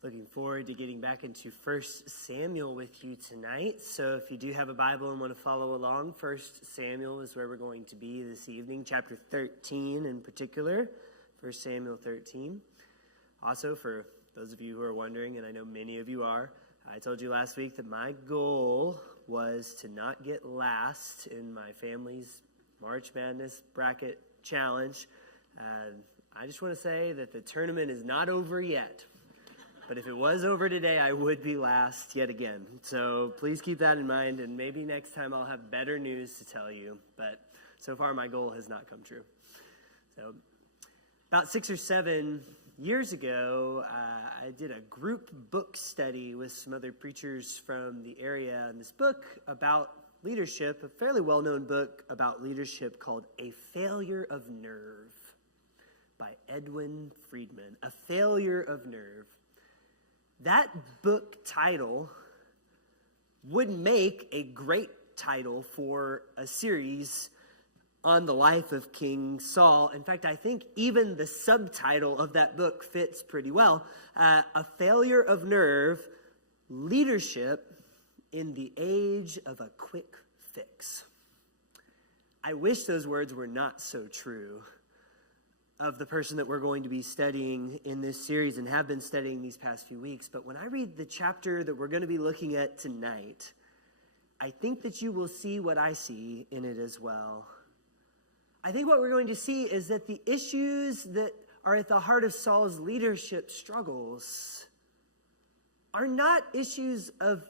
Looking forward to getting back into 1 Samuel with you tonight. So if you do have a Bible and want to follow along, 1 Samuel is where we're going to be this evening, chapter 13 in particular, 1 Samuel 13. Also, for those of you who are wondering, and I know many of you are, I told you last week that my goal was to not get last in my family's March Madness bracket challenge. I just want to say that the tournament is not over yet. But if it was over today, I would be last yet again. So please keep that in mind, and maybe next time I'll have better news to tell you. But so far, my goal has not come true. So about 6 or 7 years ago, I did a group book study with some other preachers from the area. And this book about leadership, a fairly well-known book about leadership called A Failure of Nerve by Edwin Friedman. A Failure of Nerve. That book title would make a great title for a series on the life of King Saul. In fact, I think even the subtitle of that book fits pretty well. A Failure of Nerve, Leadership in the Age of a Quick Fix. I wish those words were not so true of the person that we're going to be studying in this series and have been studying these past few weeks. But when I read the chapter that we're going to be looking at tonight, I think that you will see what I see in it as well. I think what we're going to see is that the issues that are at the heart of Saul's leadership struggles are not issues of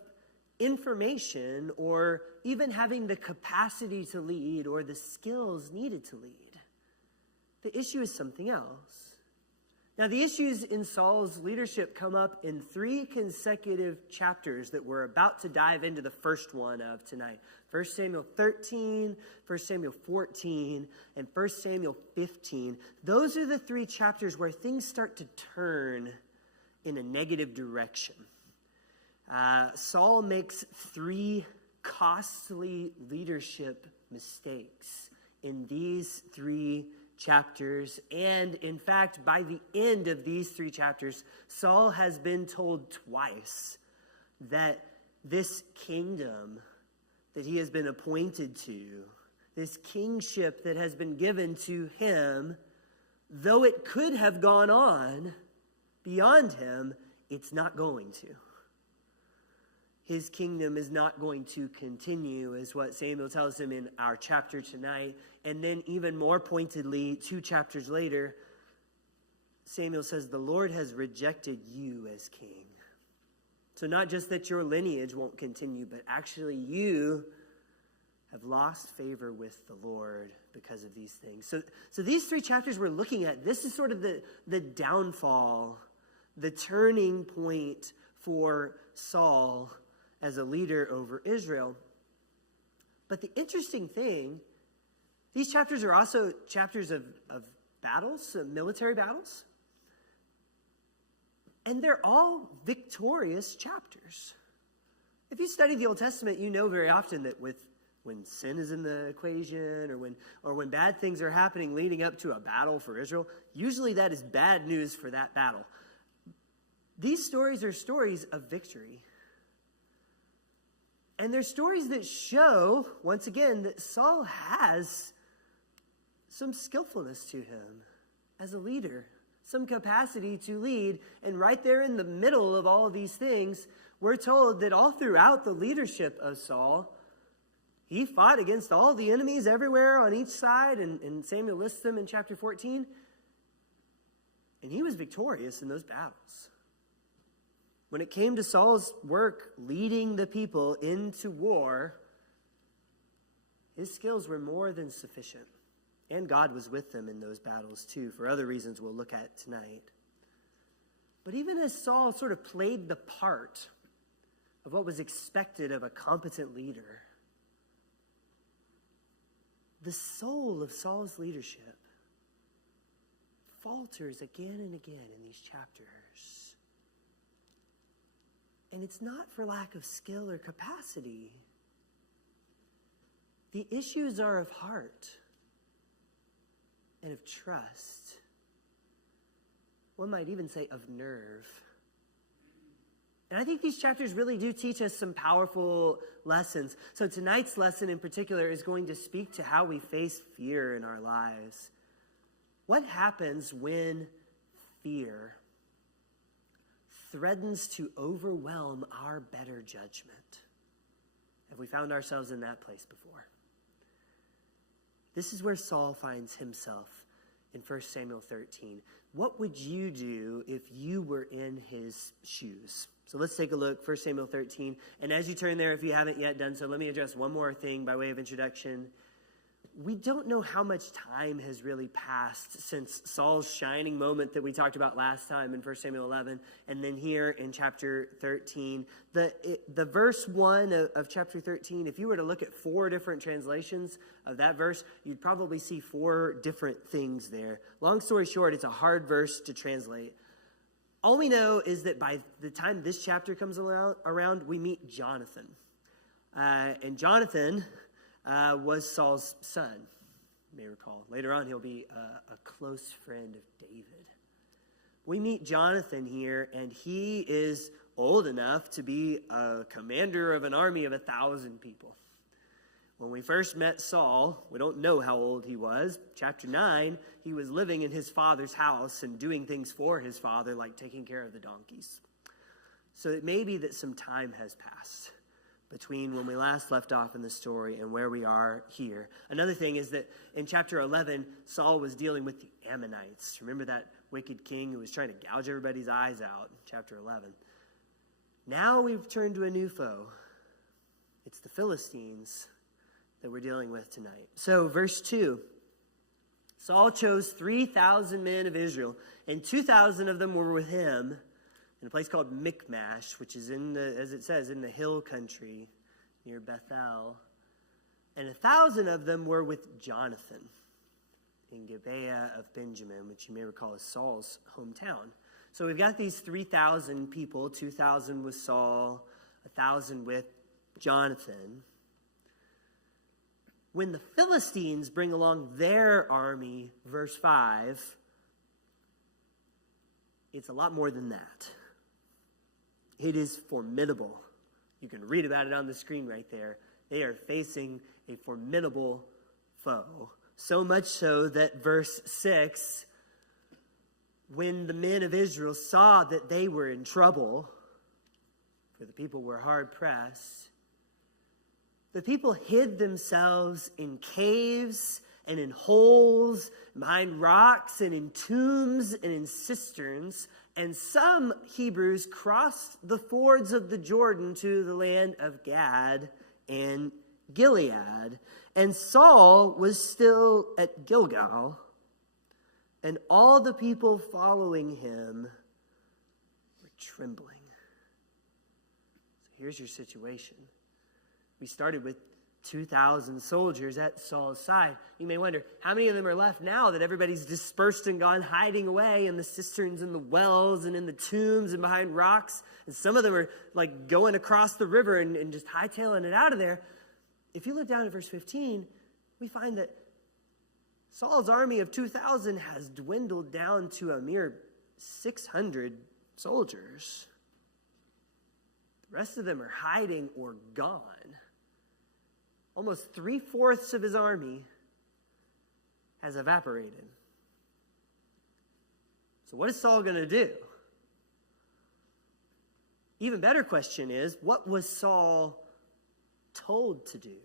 information or even having the capacity to lead or the skills needed to lead. The issue is something else. Now, the issues in Saul's leadership come up in 3 consecutive chapters that we're about to dive into the first one of tonight. 1 Samuel 13, 1 Samuel 14, and 1 Samuel 15. Those are the 3 chapters where things start to turn in a negative direction. Saul makes 3 costly leadership mistakes in these 3 chapters, and in fact, by the end of these 3 chapters, Saul has been told twice that this kingdom that he has been appointed to, this kingship that has been given to him, though it could have gone on beyond him, it's not going to. His kingdom is not going to continue, is what Samuel tells him in our chapter tonight. And then even more pointedly, 2 chapters later, Samuel says, the Lord has rejected you as king. So not just that your lineage won't continue, but actually you have lost favor with the Lord because of these things. So these 3 chapters we're looking at, this is sort of the downfall, the turning point for Saul as a leader over Israel. But the interesting thing, these chapters are also chapters of battles, military battles. And they're all victorious chapters. If you study the Old Testament, you know very often that when sin is in the equation or when bad things are happening leading up to a battle for Israel, usually that is bad news for that battle. These stories are stories of victory. And they're stories that show, once again, that Saul has some skillfulness to him as a leader, some capacity to lead. And right there in the middle of all of these things, we're told that all throughout the leadership of Saul, he fought against all the enemies everywhere on each side, and Samuel lists them in chapter 14. And he was victorious in those battles. When it came to Saul's work leading the people into war, his skills were more than sufficient. And God was with them in those battles too, for other reasons we'll look at tonight. But even as Saul sort of played the part of what was expected of a competent leader, the soul of Saul's leadership falters again and again in these chapters. And it's not for lack of skill or capacity. The issues are of heart and of trust. One might even say of nerve. And I think these chapters really do teach us some powerful lessons. So tonight's lesson in particular is going to speak to how we face fear in our lives. What happens when fear threatens to overwhelm our better judgment? Have we found ourselves in that place before? This is where Saul finds himself in 1 Samuel 13. What would you do if you were in his shoes? So let's take a look, 1 Samuel 13. And as you turn there, if you haven't yet done so, let me address one more thing by way of introduction. We don't know how much time has really passed since Saul's shining moment that we talked about last time in 1 Samuel 11, and then here in chapter 13. The verse 1 of chapter 13, if you were to look at 4 different translations of that verse, you'd probably see 4 different things there. Long story short, it's a hard verse to translate. All we know is that by the time this chapter comes around, we meet Jonathan. And Jonathan was Saul's son, you may recall. Later on, he'll be a close friend of David. We meet Jonathan here, and he is old enough to be a commander of an army of 1,000 people. When we first met Saul, we don't know how old he was. Chapter 9, he was living in his father's house and doing things for his father, like taking care of the donkeys. So it may be that some time has passed between when we last left off in the story and where we are here. Another thing is that in chapter 11, Saul was dealing with the Ammonites. Remember that wicked king who was trying to gouge everybody's eyes out in chapter 11. Now we've turned to a new foe. It's the Philistines that we're dealing with tonight. So verse 2, Saul chose 3,000 men of Israel, and 2,000 of them were with him in a place called Michmash, which is as it says, in the hill country near Bethel. And 1,000 of them were with Jonathan in Gibeah of Benjamin, which you may recall is Saul's hometown. So we've got these 3,000 people, 2,000 with Saul, 1,000 with Jonathan. When the Philistines bring along their army, verse 5, it's a lot more than that. It is formidable. You can read about it on the screen right there. They are facing a formidable foe. So much so that verse 6, when the men of Israel saw that they were in trouble, for the people were hard pressed, the people hid themselves in caves and in holes, behind rocks and in tombs and in cisterns. And some Hebrews crossed the fords of the Jordan to the land of Gad and Gilead. And Saul was still at Gilgal, and all the people following him were trembling. So here's your situation. We started with 2,000 soldiers at Saul's side. You may wonder, how many of them are left now that everybody's dispersed and gone hiding away in the cisterns and the wells and in the tombs and behind rocks? And some of them are like going across the river and just hightailing it out of there. If you look down at verse 15, we find that Saul's army of 2,000 has dwindled down to a mere 600 soldiers. The rest of them are hiding or gone. Almost 3/4 of his army has evaporated. So what is Saul going to do? Even better question is, what was Saul told to do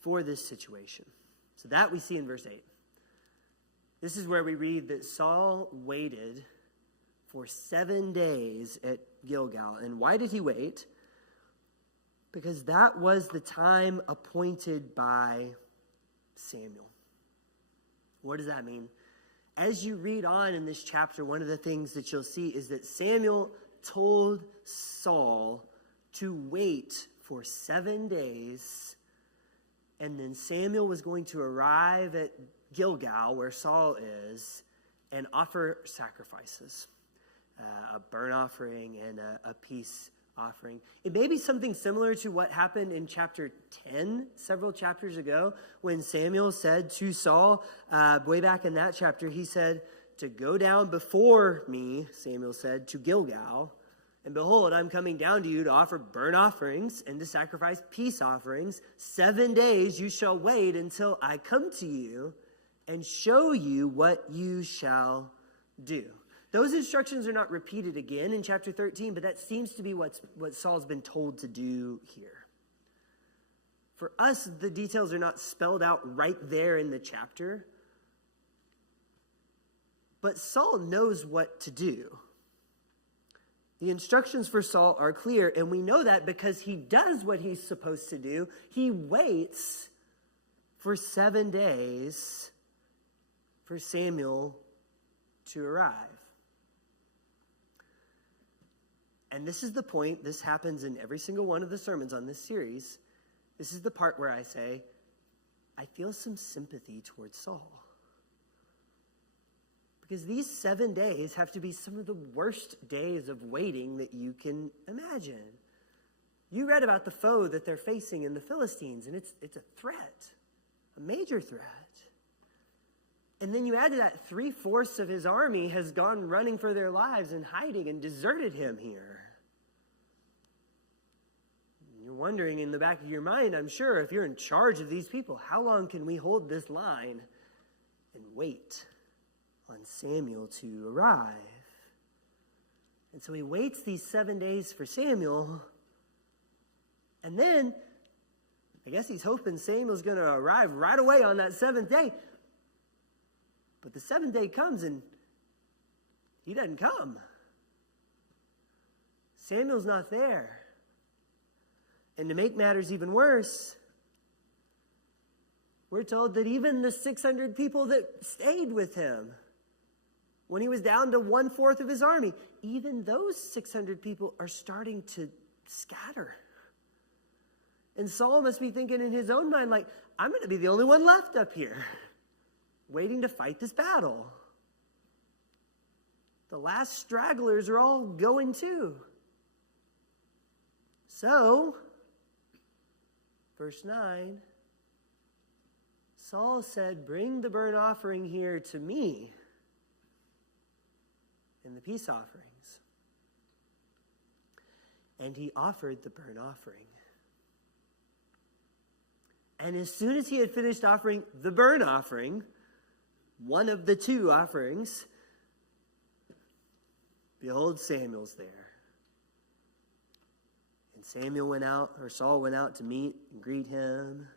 for this situation? So that we see in verse 8. This is where we read that Saul waited for 7 days at Gilgal. And why did he wait? Because that was the time appointed by Samuel. What does that mean? As you read on in this chapter, one of the things that you'll see is that Samuel told Saul to wait for 7 days, and then Samuel was going to arrive at Gilgal, where Saul is, and offer sacrifices, a burnt offering and a peace offering. It may be something similar to what happened in chapter 10, several chapters ago, when Samuel said to Saul, way back in that chapter, he said, to go down before me, Samuel said, to Gilgal, And behold, I'm coming down to you to offer burnt offerings and to sacrifice peace offerings. 7 days you shall wait until I come to you and show you what you shall do. Those instructions are not repeated again in chapter 13, but that seems to be what Saul's been told to do here. For us, the details are not spelled out right there in the chapter, but Saul knows what to do. The instructions for Saul are clear, and we know that because he does what he's supposed to do. He waits for 7 days for Samuel to arrive. And this is the point. This happens in every single one of the sermons on this series. This is the part where I say, I feel some sympathy towards Saul. Because these 7 days have to be some of the worst days of waiting that you can imagine. You read about the foe that they're facing in the Philistines, and it's a threat, a major threat. And then you add to that 3/4 of his army has gone running for their lives and hiding and deserted him here. You're wondering in the back of your mind, I'm sure, if you're in charge of these people, how long can we hold this line and wait on Samuel to arrive? And so he waits these 7 days for Samuel, and then I guess he's hoping Samuel's going to arrive right away on that 7th day. But the 7th day comes and he doesn't come. Samuel's not there. And to make matters even worse, we're told that even the 600 people that stayed with him, when he was down to 1/4 of his army, even those 600 people are starting to scatter. And Saul must be thinking in his own mind, like, I'm going to be the only one left up here, waiting to fight this battle. The last stragglers are all going too. So, verse 9, Saul said, bring the burnt offering here to me and the peace offerings. And he offered the burnt offering. And as soon as he had finished offering the burnt offering, one of the 2 offerings, behold, Samuel's there. And Saul went out to meet and greet him.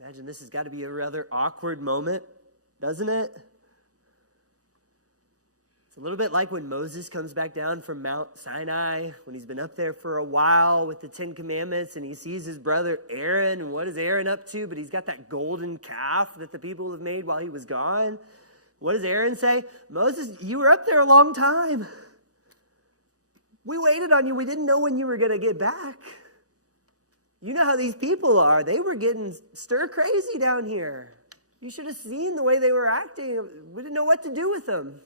Imagine this has got to be a rather awkward moment, doesn't it? It's a little bit like when Moses comes back down from Mount Sinai, when he's been up there for a while with the 10 Commandments, and he sees his brother Aaron, and what is Aaron up to? But he's got that golden calf that the people have made while he was gone. What does Aaron say? Moses, you were up there a long time. We waited on you. We didn't know when you were going to get back. You know how these people are. They were getting stir crazy down here. You should have seen the way they were acting. We didn't know what to do with them.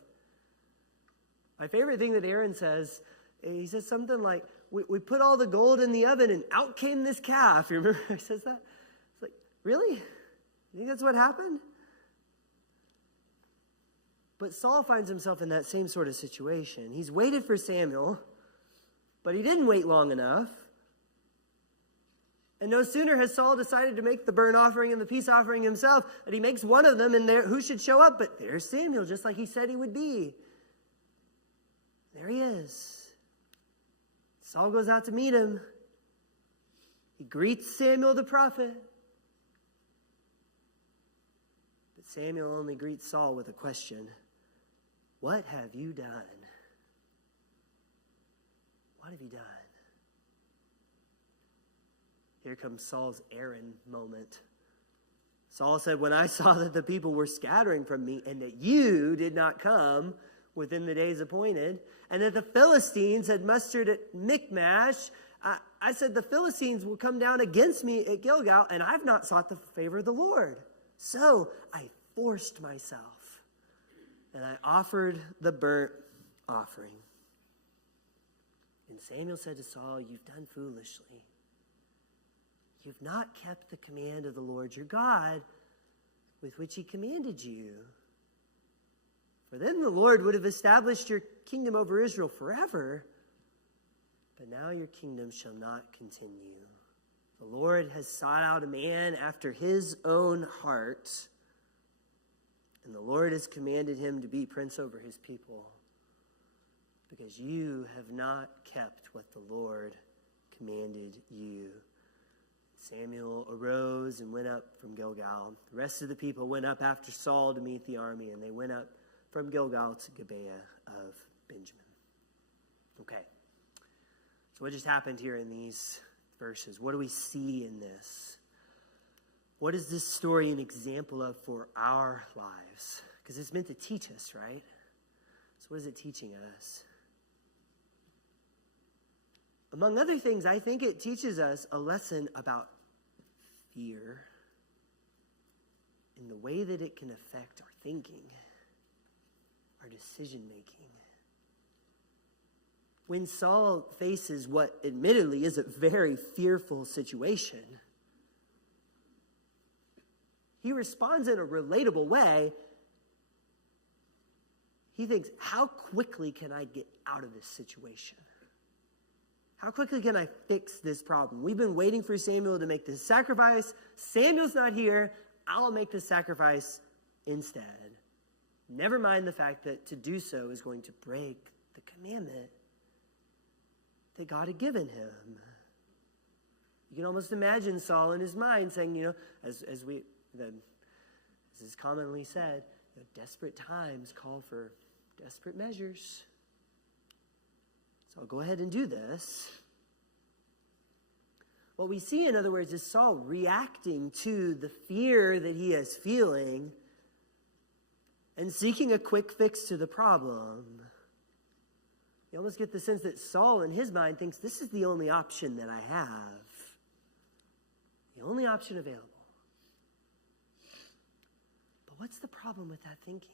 My favorite thing that Aaron says, he says something like, we put all the gold in the oven and out came this calf. You remember he says that? It's like, really? You think that's what happened? But Saul finds himself in that same sort of situation. He's waited for Samuel, but he didn't wait long enough. And no sooner has Saul decided to make the burnt offering and the peace offering himself, that he makes one of them, and there, who should show up? But there's Samuel, just like he said he would be. There he is. Saul goes out to meet him. He greets Samuel the prophet. But Samuel only greets Saul with a question. What have you done? What have you done? Here comes Saul's Aaron moment. Saul said, when I saw that the people were scattering from me and that you did not come within the days appointed, and that the Philistines had mustered at Michmash, I said, the Philistines will come down against me at Gilgal, and I've not sought the favor of the Lord. So I forced myself, and I offered the burnt offering. And Samuel said to Saul, you've done foolishly. You've not kept the command of the Lord your God with which he commanded you. For then the Lord would have established your kingdom over Israel forever. But now your kingdom shall not continue. The Lord has sought out a man after his own heart, and the Lord has commanded him to be prince over his people, because you have not kept what the Lord commanded you. Samuel arose and went up from Gilgal. The rest of the people went up after Saul to meet the army, and they went up from Gilgal to Gibeah of Benjamin. Okay. So what just happened here in these verses? What do we see in this? What is this story an example of for our lives? Because it's meant to teach us, right? So what is it teaching us? Among other things, I think it teaches us a lesson about fear and the way that it can affect our thinking, our decision-making. When Saul faces what admittedly is a very fearful situation, he responds in a relatable way. He thinks, how quickly can I get out of this situation? How quickly can I fix this problem? We've been waiting for Samuel to make this sacrifice. Samuel's not here. I'll make the sacrifice instead. Never mind the fact that to do so is going to break the commandment that God had given him. You can almost imagine Saul in his mind saying, as is commonly said, desperate times call for desperate measures. So I'll go ahead and do this. What we see, in other words, is Saul reacting to the fear that he is feeling and seeking a quick fix to the problem. You almost get the sense that Saul, in his mind, thinks this is the only option that I have. The only option available. But what's the problem with that thinking?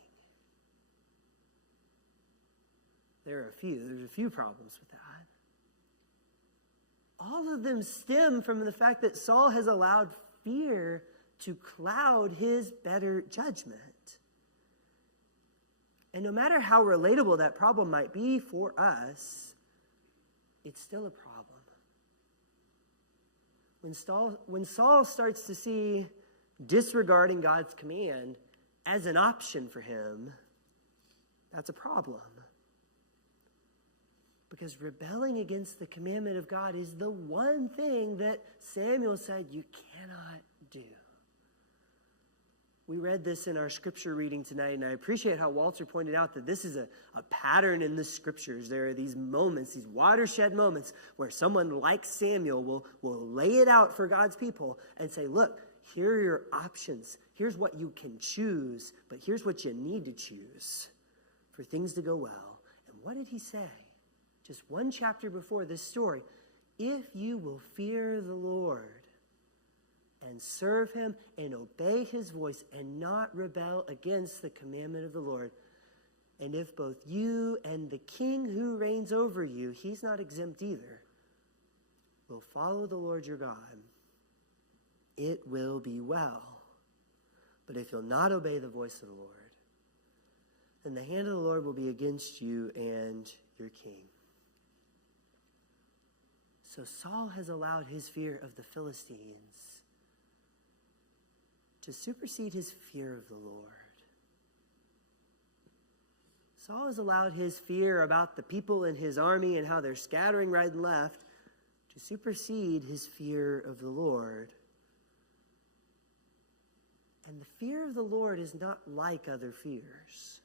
There's a few problems with that. All of them stem from the fact that Saul has allowed fear to cloud his better judgment. And no matter how relatable that problem might be for us, it's still a problem. When Saul starts to see disregarding God's command as an option for him, that's a problem. Because rebelling against the commandment of God is the one thing that Samuel said you cannot do. We read this in our scripture reading tonight, and I appreciate how Walter pointed out that this is a pattern in the scriptures. There are these moments, these watershed moments, where someone like Samuel will lay it out for God's people and say, look, here are your options. Here's what you can choose, but here's what you need to choose for things to go well. And what did he say? Just one chapter before this story, if you will fear the Lord and serve him and obey his voice and not rebel against the commandment of the Lord, and if both you and the king who reigns over you, he's not exempt either, will follow the Lord your God, it will be well. But if you'll not obey the voice of the Lord, then the hand of the Lord will be against you and your king. So Saul has allowed his fear of the Philistines to supersede his fear of the Lord. Saul has allowed his fear about the people in his army and how they're scattering right and left to supersede his fear of the Lord. And the fear of the Lord is not like other fears.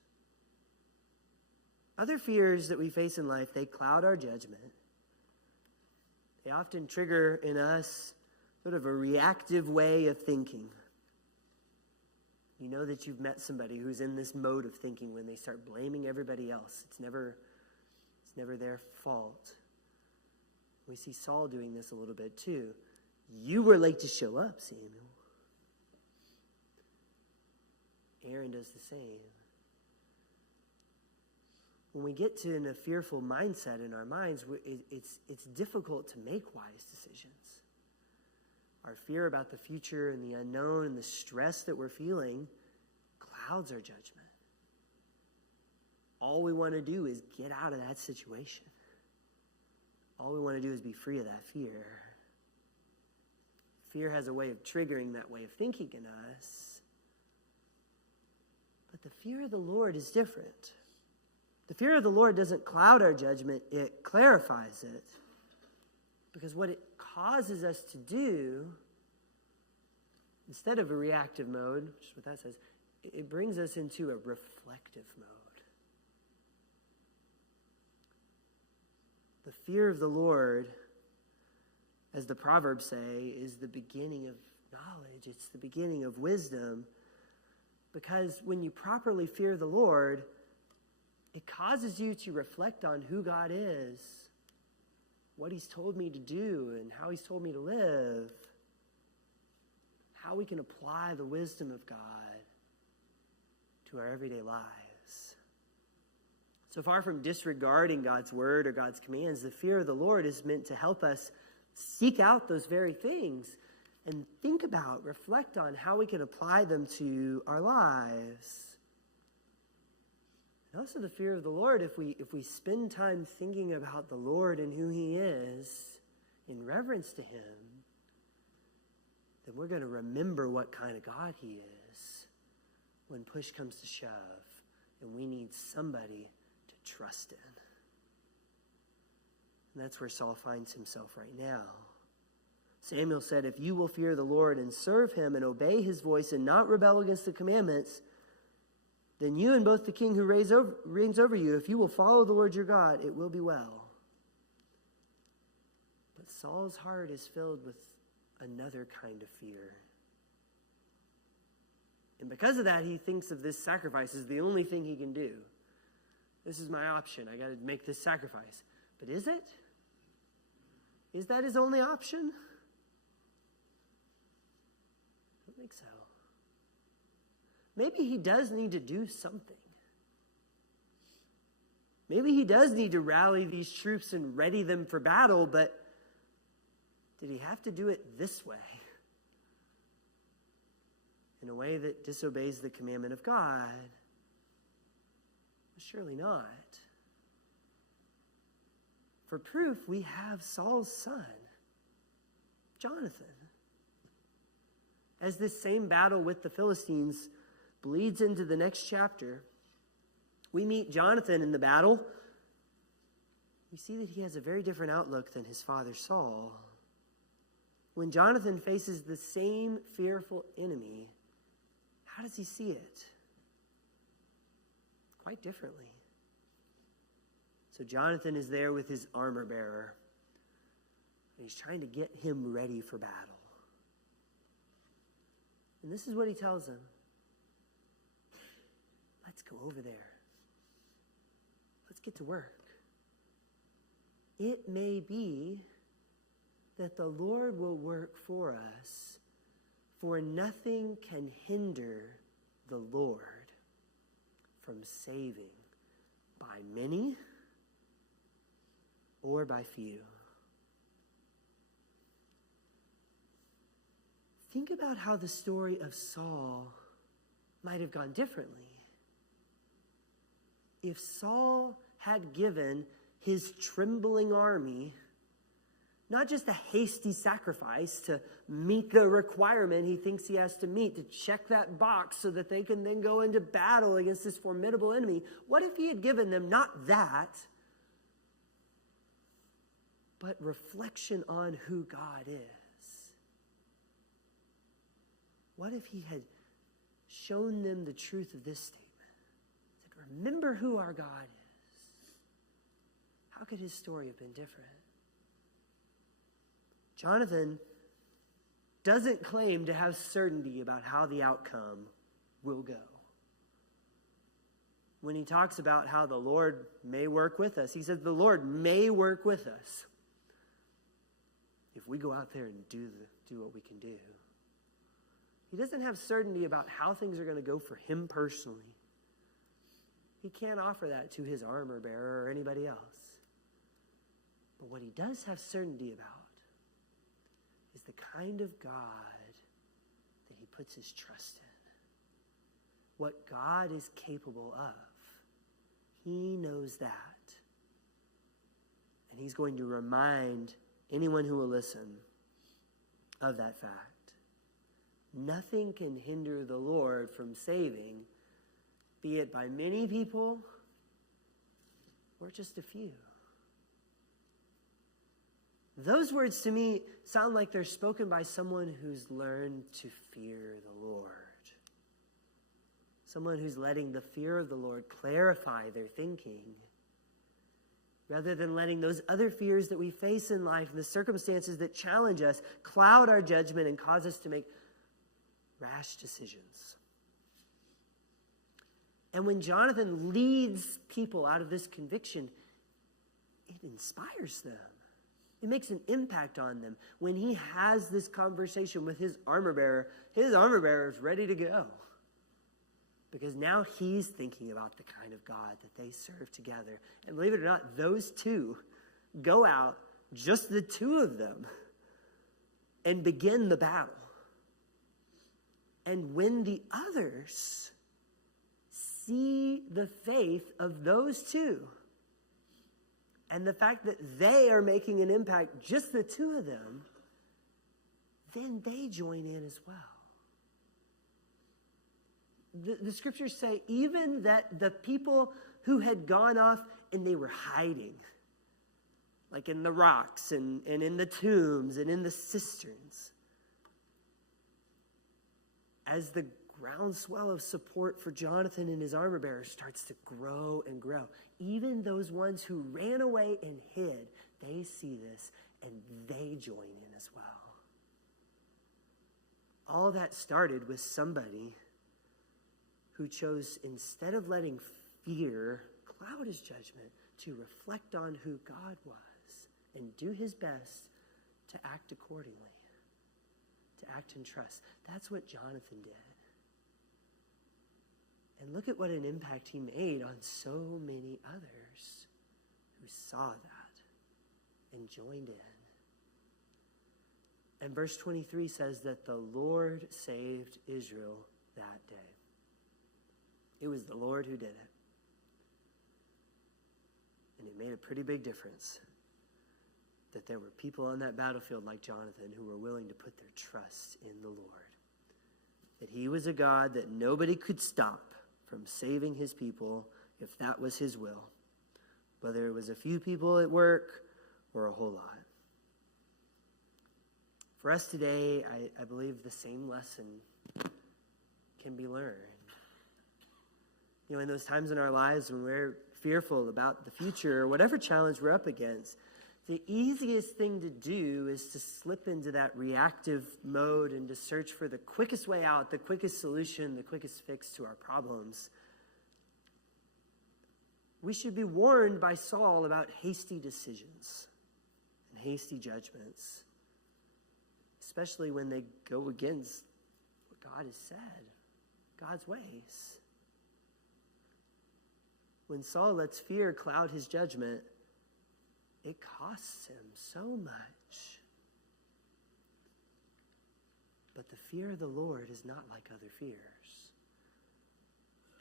Other fears that we face in life, they cloud our judgment. They often trigger in us sort of a reactive way of thinking. You know that you've met somebody who's in this mode of thinking when they start blaming everybody else. It's never their fault. We see Saul doing this a little bit too. You were late to show up, Samuel. Aaron does the same. When we get to a fearful mindset in our minds, it's difficult to make wise decisions. Our fear about the future and the unknown and the stress that we're feeling clouds our judgment. all we want to do is get out of that situation. All we want to do is be free of that fear. Fear has a way of triggering that way of thinking in us. But the fear of the Lord is different. The fear of the Lord doesn't cloud our judgment, it clarifies it. Because what it causes us to do, instead of a reactive mode, which is what that says, it brings us into a reflective mode. The fear of the Lord, as the Proverbs say, is the beginning of knowledge. It's the beginning of wisdom. Because when you properly fear the Lord, it causes you to reflect on who God is, what he's told me to do, and how he's told me to live, how we can apply the wisdom of God to our everyday lives. So far from disregarding God's word or God's commands, the fear of the Lord is meant to help us seek out those very things and think about, reflect on how we can apply them to our lives. And also the fear of the Lord, if we spend time thinking about the Lord and who he is in reverence to him, then we're going to remember what kind of God he is when push comes to shove and we need somebody to trust in. And that's where Saul finds himself right now. Samuel said, if you will fear the Lord and serve him and obey his voice and not rebel against the commandments, then you and both the king who reigns over you, if you will follow the Lord your God, it will be well. But Saul's heart is filled with another kind of fear. And because of that, he thinks of this sacrifice as the only thing he can do. This is my option. I got to make this sacrifice. But is it? Is that his only option? I don't think so. Maybe he does need to do something. Maybe he does need to rally these troops and ready them for battle, but did he have to do it this way? In a way that disobeys the commandment of God? Surely not. For proof, we have Saul's son, Jonathan. As this same battle with the Philistines bleeds into the next chapter, we meet Jonathan in the battle. We see that he has a very different outlook than his father Saul. When Jonathan faces the same fearful enemy, how does he see it? Quite differently. So Jonathan is there with his armor bearer, and he's trying to get him ready for battle. And this is what he tells him. Let's go over there. Let's get to work. It may be that the Lord will work for us, for nothing can hinder the Lord from saving by many or by few. Think about how the story of Saul might have gone differently. If Saul had given his trembling army not just a hasty sacrifice to meet the requirement he thinks he has to meet, to check that box so that they can then go into battle against this formidable enemy, what if he had given them not that, but reflection on who God is? What if he had shown them the truth of this statement? Remember who our God is. How could his story have been different? Jonathan doesn't claim to have certainty about how the outcome will go. When he talks about how the Lord may work with us, he says the Lord may work with us if we go out there and do what we can do. He doesn't have certainty about how things are going to go for him personally. He can't offer that to his armor bearer or anybody else. But what he does have certainty about is the kind of God that he puts his trust in. What God is capable of, He knows that. And he's going to remind anyone who will listen of that fact. Nothing can hinder the Lord from saving, be it by many people or just a few. Those words to me sound like they're spoken by someone who's learned to fear the Lord. Someone who's letting the fear of the Lord clarify their thinking, rather than letting those other fears that we face in life and the circumstances that challenge us cloud our judgment and cause us to make rash decisions. And when Jonathan leads people out of this conviction, it inspires them. It makes an impact on them. When he has this conversation with his armor bearer is ready to go. Because now he's thinking about the kind of God that they serve together. And believe it or not, those two go out, just the two of them, and begin the battle. And when the others see the faith of those two, and the fact that they are making an impact, just the two of them, then they join in as well. The scriptures say even that the people who had gone off and they were hiding, like in the rocks and in the tombs and in the cisterns, as the groundswell of support for Jonathan and his armor bearer starts to grow and grow, even those ones who ran away and hid, they see this and they join in as well. All that started with somebody who chose, instead of letting fear cloud his judgment, to reflect on who God was and do his best to act accordingly, to act in trust. That's what Jonathan did. And look at what an impact he made on so many others who saw that and joined in. And verse 23 says that the Lord saved Israel that day. It was the Lord who did it. And it made a pretty big difference that there were people on that battlefield like Jonathan who were willing to put their trust in the Lord. That he was a God that nobody could stop from saving his people if that was his will, whether it was a few people at work or a whole lot. For us today, I believe the same lesson can be learned. You know, in those times in our lives when we're fearful about the future or whatever challenge we're up against, the easiest thing to do is to slip into that reactive mode and to search for the quickest way out, the quickest solution, the quickest fix to our problems. We should be warned by Saul about hasty decisions and hasty judgments, especially when they go against what God has said, God's ways. When Saul lets fear cloud his judgment, it costs him so much. But the fear of the Lord is not like other fears.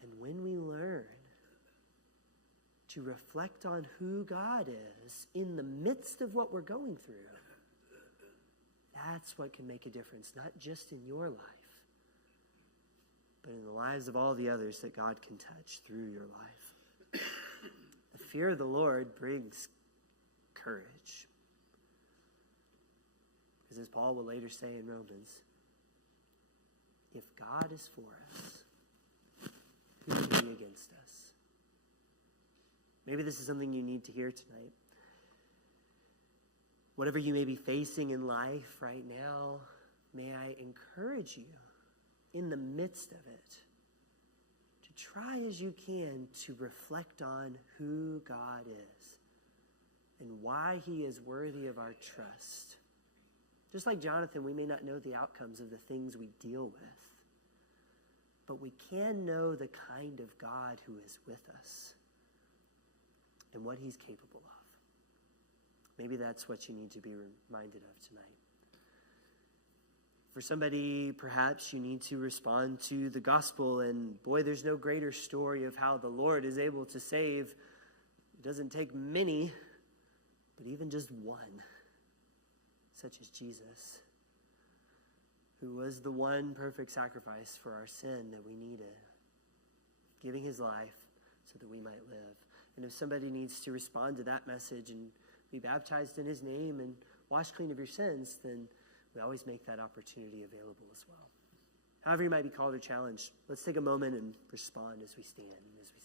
And when we learn to reflect on who God is in the midst of what we're going through, that's what can make a difference, not just in your life, but in the lives of all the others that God can touch through your life. The fear of the Lord brings courage. Because as Paul will later say in Romans, if God is for us, who can be against us? Maybe this is something you need to hear tonight. Whatever you may be facing in life right now, may I encourage you in the midst of it to try as you can to reflect on who God is and why he is worthy of our trust. Just like Jonathan, we may not know the outcomes of the things we deal with, but we can know the kind of God who is with us and what he's capable of. Maybe that's what you need to be reminded of tonight. For somebody, perhaps you need to respond to the gospel, and boy, there's no greater story of how the Lord is able to save. It doesn't take many, but even just one, such as Jesus, who was the one perfect sacrifice for our sin that we needed, giving his life so that we might live. And if somebody needs to respond to that message and be baptized in his name and washed clean of your sins, then we always make that opportunity available as well. However you might be called or challenged, let's take a moment and respond as we stand and as we